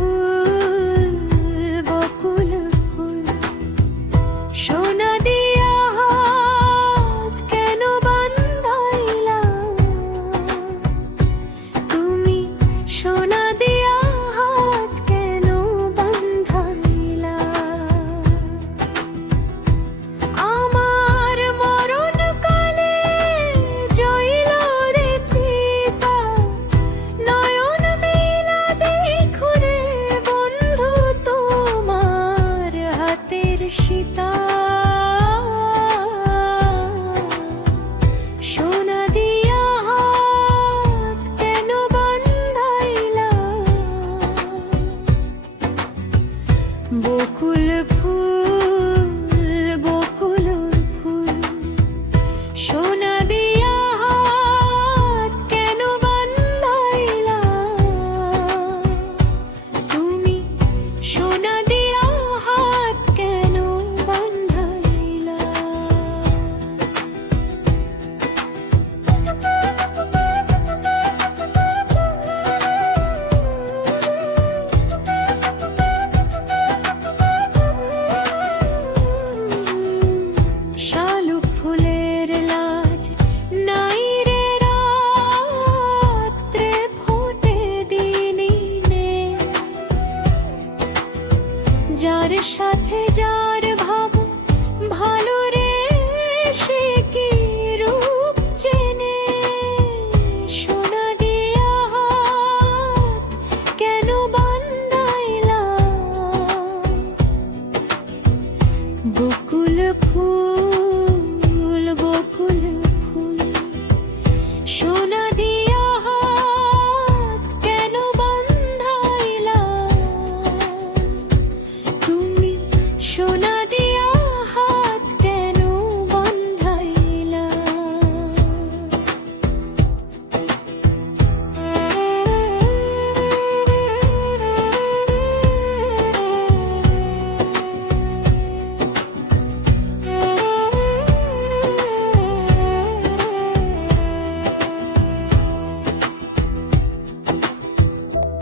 ফুল বকুল ফুল সোনা দিয়া হাত কেন বান্ধাইলা তুমি সোনা দিয়া হাত কেন বান্ধাইলা আমার মরণ কালে জইল রে চিতা নয়ন মেলা দেখো রে বন্ধু তোমার হাতের সীতা সোনা দিয়া হাত কেন বান্ধাইলা বকুল ফুল বকুল ফুল সোনা দিয়া হাত কেন বান্ধাইলা তুমি সোনা দিয়া হাত কেন বান্ধাইলা শালুক ফুলের লাজ নাই রে রাত্রে ফোটে দিনে যার সাথে যা